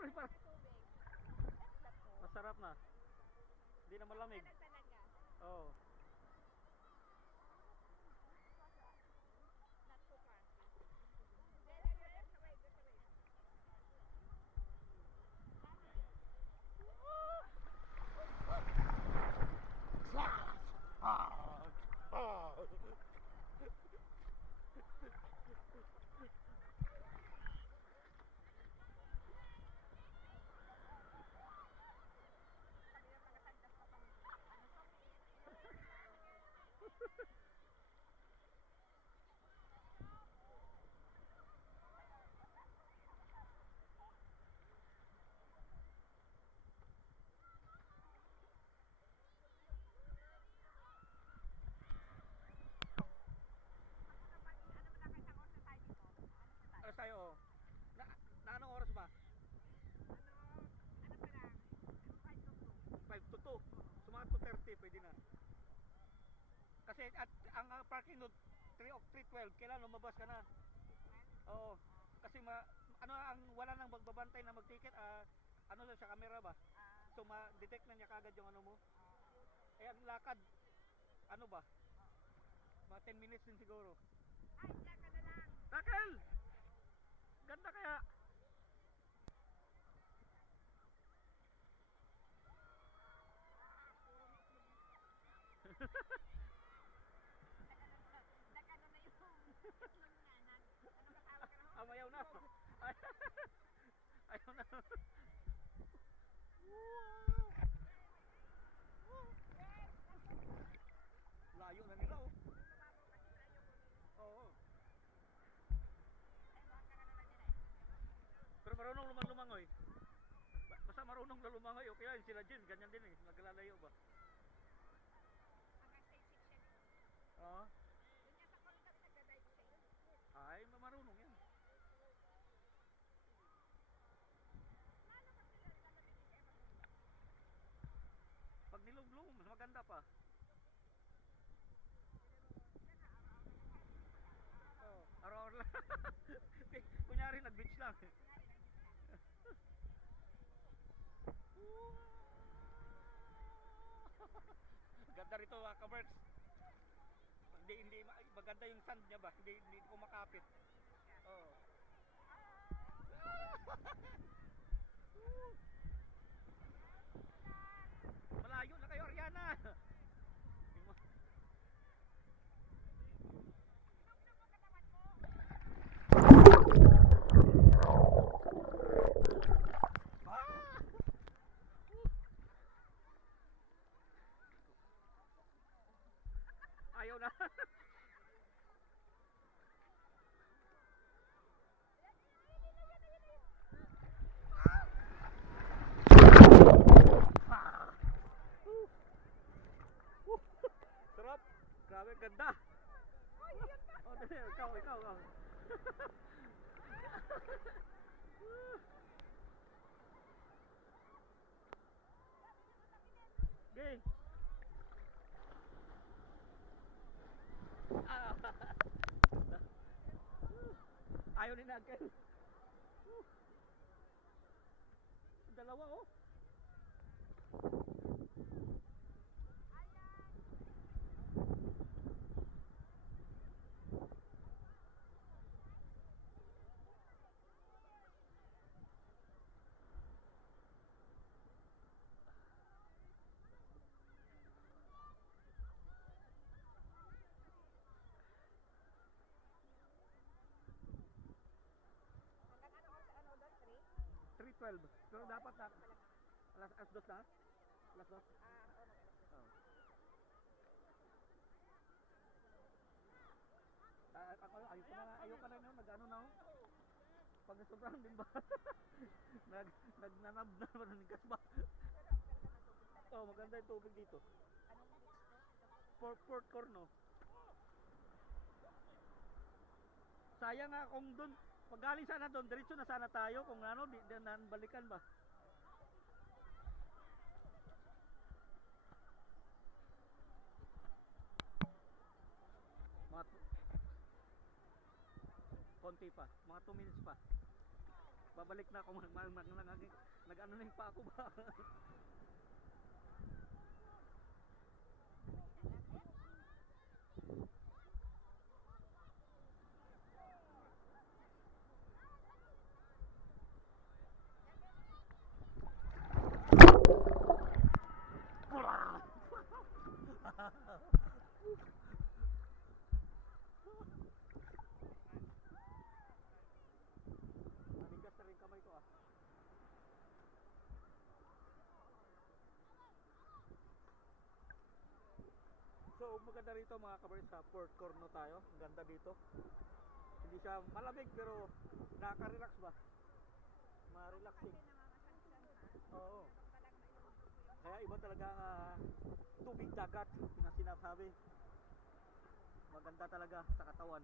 Siyempre, masarap na. Hindi na malamig. Oo. Oh. Alas tayo, oh. Na anong oras ba? 5 to 2. Sumakat to 30, pwede na. Kasi at ang parking lot 3 of 312, kailan lumabas ka na? Oo. Kasi ano ang wala nang magbabantay na mag-ticket, ano sa camera ba? So ma-detect na niya kagad yung ano mo. Eh ang lakad, ano ba? Mga 10 minutes din siguro. Raquel! Ganda kaya. Amayaw na. Ayaw na. Layo na nila, oh. Oo. Pero marunong lumang-lumangoy. Basta marunong na lumangoy, okay yan. Sila Jin, ganyan din eh. Naglalayo ba? Oo. Ay, marunong yan. Pag niluglong, mas maganda pa. Oo. Araw-araw lang. Kunyari, nag-beach lang. Ganda rito, Kaberks. Hindi maganda yung sand niya ba? Hindi ko makapit. Oo. Malayo na kayo, Ariana. Ayaw na. Sarap. Grabe, ganda. Oh, dali, ikaw. Gay. Ayaw ni Nagel. Dalawa, oh. Three 12. Pero dapat na alas dos na? Alas dos? Oh. Ayoko na yun, nag-ano na ako. Pag sobrang din ba? Nagnanab na mananigas ba? Oh, maganda yung tubig dito. Port Corno. Sayang nga kung doon, pag galing sana doon, diretso na sana tayo kung ano, di na balikan ba? Mga konti pa, mga 2 minutes pa. Babalik na ako nag-ano na yung pa ako ba? Manigas na rin kamay ko ah. So maganda rito mga kabars, sa Port Corno tayo. Ang ganda dito. Hindi siya malamig pero nakaka-relax ba? Ma-relaxing. Oo. Kaya iba talaga ang tubig dagat na sinasabi. Maganda talaga sa katawan.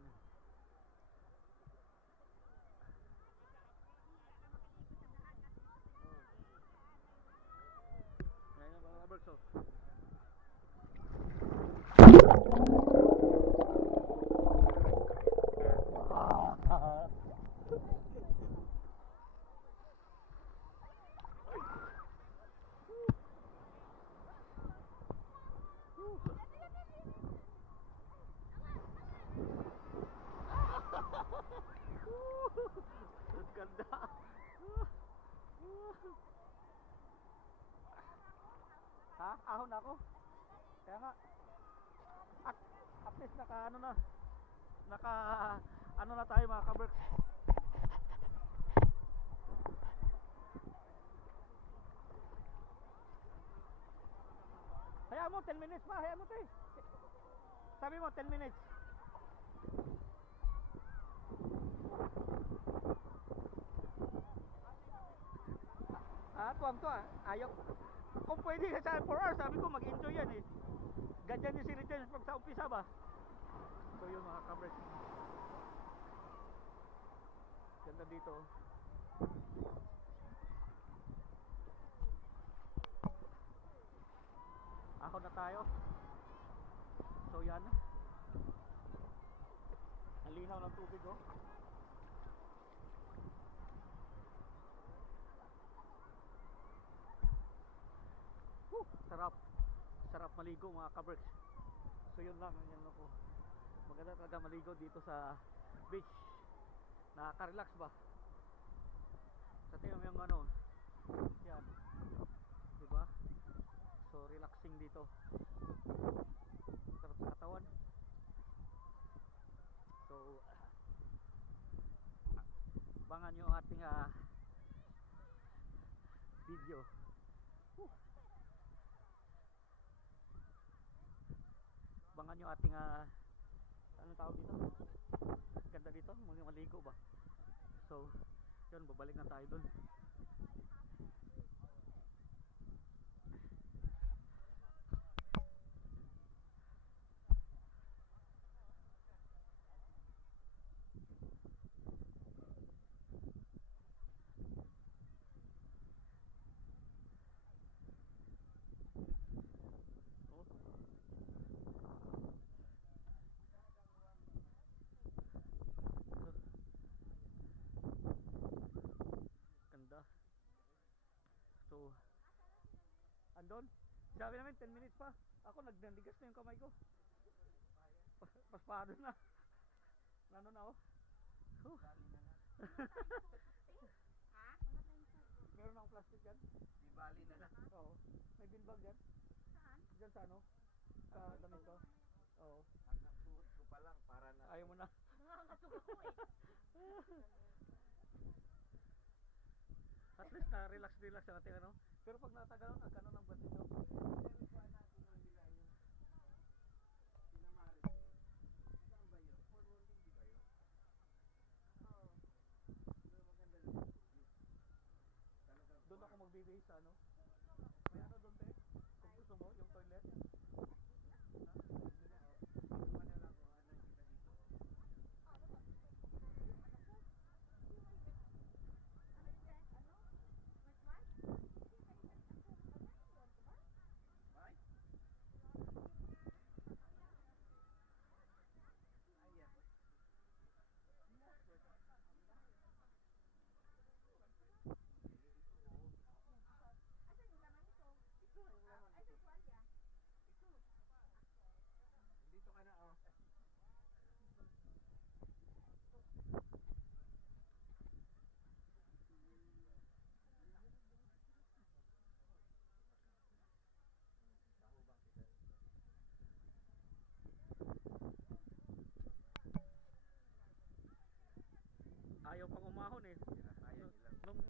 Ayan mga kabars oh. Ang ganda. Ha? Ahon ako. Kaya nga at, at least naka ano na. Naka ano na tayo mga kaberks. Hayaan mo 10 minutes pa. Hayaan mo te. Sabi mo 10 minutes. Tuwang to ah. Ayaw. Kung pwede sa 4 hours, sabi ko mag-enjoy yan eh. Ganyan yung sinitens pag sa umpisa ba. So yun mga kabrek. Ganda dito. Ako na tayo. So yan. Ang linaw ng tubig oh. Sarap. Sarap maligo mga kabrek. So yun lang, yan ako. Maganda talaga maligo dito sa beach. Nakaka-relax ba? Sa tingnan mo yung ano. Yan. Diba? So relaxing dito. Sarap sa katawan. So abangan nyo ang ating video. Abangan nyo ating anong tawag dito? Ganda dito, maligo ba? So yun, babalik na tayo dun. Ganda. So andon, sabi namin 10 minutes pa. Ako nagnandigas na yung kamay ko. Paspado na. Nano na oh. Ha? Meron akong plastic dyan. Di bali na na. Oo. May bin bag dyan. Saan? Dyan sa ano? Sa damit ko. Oo. Hanggang tuhod ko pa lang para na. Ayaw mo na. Nakakatok ako eh. At least na-relax sa ating ano. Pero pag natagalan, nagkano ng buwan dito. Doon ako magbibihis sa ano.